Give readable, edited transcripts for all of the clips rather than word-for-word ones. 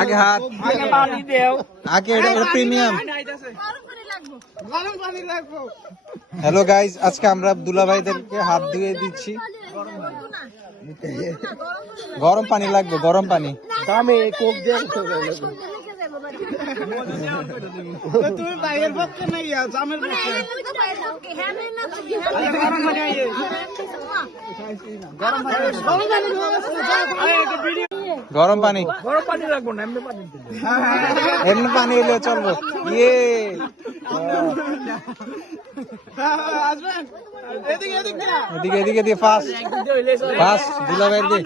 আগে হাত আগে এটা প্রিমিয়াম। হ্যালো গাইজ, আজকে আমরা দুলা ভাইদেরকে হাত ধুয়ে দিচ্ছি। গরম পানি লাগবে, গরম পানি। দামে কোক দিয়ে তুমি ভাইয়ের পক্ষে নাই জামের পক্ষে গরম পানি লাগবো না, এমনি পানি এমনি পানি এলে চলবো। ইয়ে এদিকে এদিকে দিয়ে ফাস্ট ফাস্ট দুলা ভাই দে।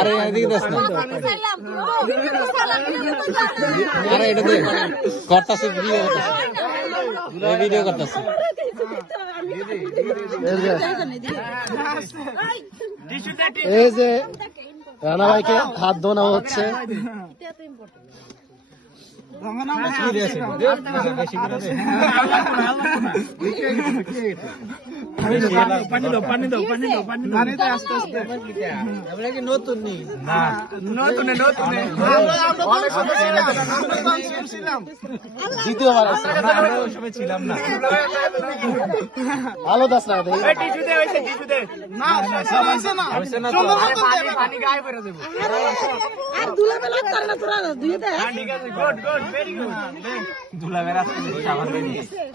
আরে এদিকে দেখ না, আরে এটা দে করতাছে, ভিডিও করতাছে। এই যে রানা ভাইকে হাত ধোনা হচ্ছে। আলো দাস না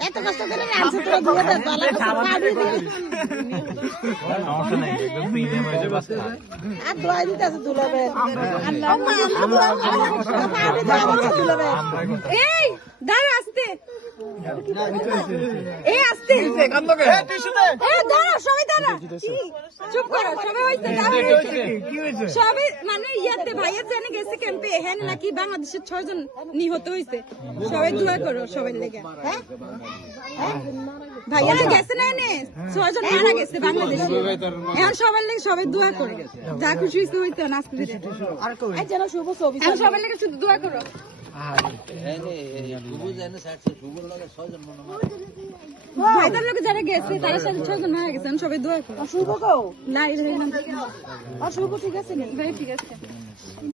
এত কষ্ট করে আনছে তোরা ধুয়ে দে, বালা আর ধোয়া দিতেছে দুলাবে। এই দাঁড়া আসতে, এই আসতে দাঁড়া, সবাই দাঁড়া, চুপ করো সবাই। সবাই মানে ইয়াতে ভাইয়ের জেনে গেছে ক্যাম্পে, হ্যাঁ নাকি বাংলাদেশের 6 জন নিহত হয়েছে। সবাই দোয়া করো সবাই লেগে। হ্যাঁ ভাইয়া তো গেছে না, 6 জন মারা গেছে বাংলাদেশে। এখন সবাই লেগে সবাই দোয়া করো, যা খুশি হয়েছে হইতো না আজকে যেন শুভ ছবি। সবাই লেগে শুধু দোয়া করো। ভাইটার লোক যারা গেছে তারা 6 জন মারা গেছে, সবাই দোয়া করো। শুভ কও না, শুভ ঠিক আছে, ঠিক আছে।